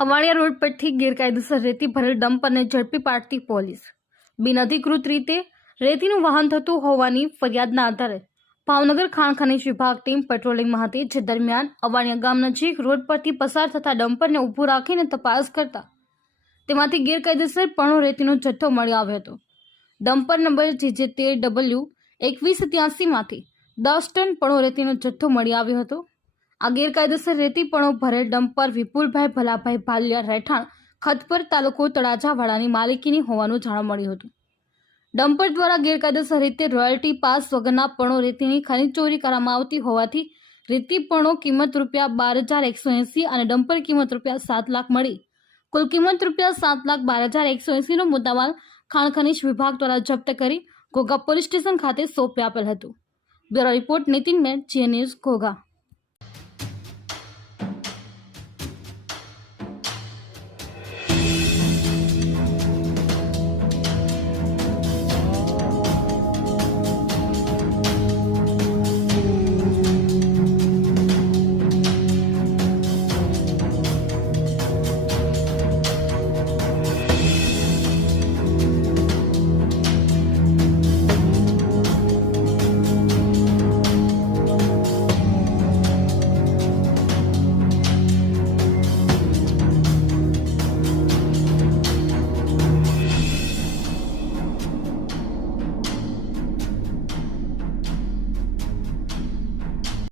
Awadiya road પરથી ગેરકાયદેસર રેતી ભરેલ ડમ્પરને ઝડપી પાડતી પોલીસ। બિનઅધિકૃત રીતે રેતીનું વહન થતું હોવાની ફરિયાદના આધારે ભાવનગર ખાણ ખનીજ વિભાગ ટીમ પેટ્રોલિંગમાં હતી, જે દરમિયાન અવાડિયા ગામ નજીક રોડ પરથી પસાર થતા ડમ્પરને ઊભું રાખીને તપાસ કરતા તેમાંથી ગેરકાયદેસર પણો રેતીનો જથ્થો મળી આવ્યો હતો। ડમ્પર નંબર JJ13W2183માંથી 10 ટન પણો રેતીનો જથ્થો મળી આવ્યો હતો। આ ગેરકાયદેસર રેતી પણો ભરેલ ડમ્પર વિપુલભાઈ ભલાભાઈ ભાલિયા રહેઠાણ ખતપર તાલુકો તળાજાવાડાની માલિકીની હોવાનું જાણવા મળ્યું હતું। ડમ્પર દ્વારા ગેરકાયદેસર રીતે રોયલ્ટી પાસ વગરના પણો રેતીની ખનીજ ચોરી કરવામાં આવતી હોવાથી રેતી પણો કિંમત ₹12,180 અને ડમ્પર કિંમત ₹7 લાખ મળી કુલ કિંમત ₹7,12,180નો મુદ્દામાલ ખાણ ખનીજ વિભાગ દ્વારા જપ્ત કરી ઘોઘા પોલીસ સ્ટેશન ખાતે સોંપી આપેલ હતું। બ્યુરો રિપોર્ટ નીતિન મેર, GN ન્યૂઝ, ઘોઘા।